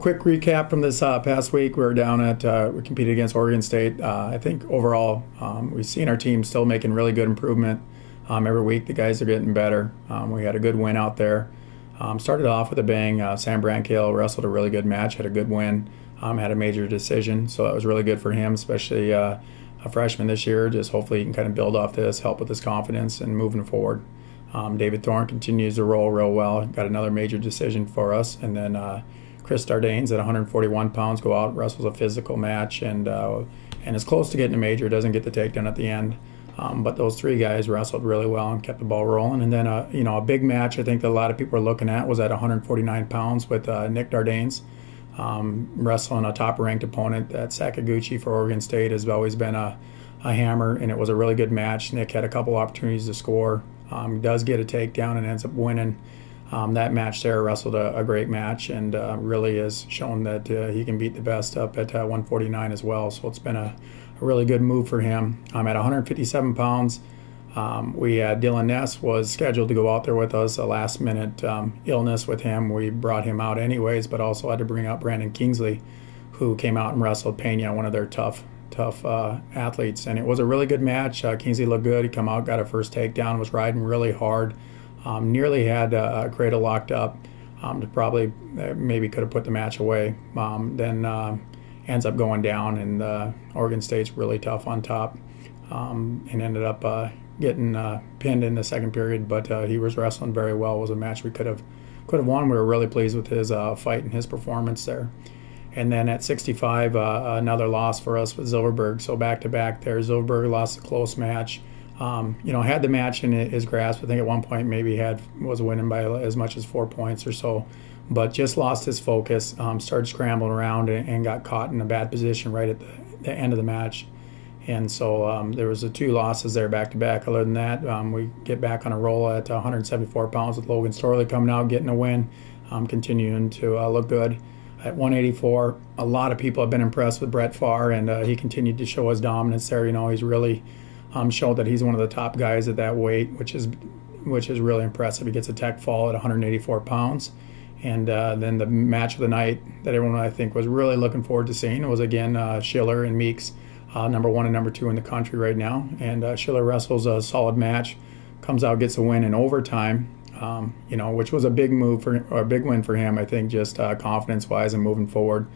quick recap from this past week. We were down at, we competed against Oregon State. I think overall, we've seen our team still making really good improvement. Every week the guys are getting better. We had a good win out there. Started off with a bang. Sam Brankill wrestled a really good match, had a good win, had a major decision. So that was really good for him, especially a freshman this year. Just hopefully he can kind of build off this, help with his confidence and moving forward. David Thorne continues to roll real well. Got another major decision for us. And then Chris Dardanes at 141 pounds go out, wrestles a physical match, and is close to getting a major. Doesn't get the takedown at the end. But those three guys wrestled really well and kept the ball rolling. And then, a big match I think that a lot of people are looking at was at 149 pounds with Nick Dardanes, wrestling a top-ranked opponent. That Sakaguchi for Oregon State has always been a hammer, and it was a really good match. Nick had a couple opportunities to score. Does get a takedown and ends up winning that match there. Wrestled a great match and really has shown that he can beat the best up at 149 as well. So it's been a really good move for him. At 157 pounds, we had Dylan Ness was scheduled to go out there with us. A last-minute illness with him. We brought him out anyways, but also had to bring out Brandon Kingsley, who came out and wrestled Pena, one of their tough athletes. And it was a really good match. Kingsley looked good. He come out, got a first takedown, was riding really hard. Nearly had Cradle locked up. Probably maybe could have put the match away. Then ends up going down, and Oregon State's really tough on top, and ended up getting pinned in the second period. But he was wrestling very well. It was a match we could have won. We were really pleased with his fight and his performance there. And then at 65, another loss for us with Zilverberg. So back-to-back there. Zilverberg lost a close match. Had the match in his grasp. I think at one point maybe was winning by as much as 4 points or so, but just lost his focus, started scrambling around and got caught in a bad position right at the end of the match. And so there was the 2 losses there back-to-back. Other than that, we get back on a roll at 174 pounds with Logan Storley coming out, getting a win, continuing to look good. At 184, a lot of people have been impressed with Brett Farr, and he continued to show his dominance there. He's really showed that he's one of the top guys at that weight, which is really impressive. He gets a tech fall at 184 pounds. And then the match of the night that everyone I think was really looking forward to seeing was again Schiller and Meeks, number 1 and number 2 in the country right now. And Schiller wrestles a solid match, comes out, gets a win in overtime. Which was a big win for him, I think, just confidence-wise and moving forward.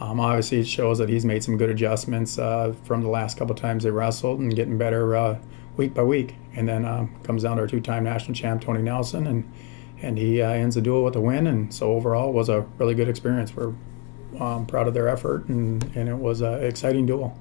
Obviously, it shows that he's made some good adjustments from the last couple times they wrestled and getting better week by week. And then comes down to our 2-time national champ, Tony Nelson, and he ends the duel with a win. And so overall, it was a really good experience. We're proud of their effort, and it was an exciting duel.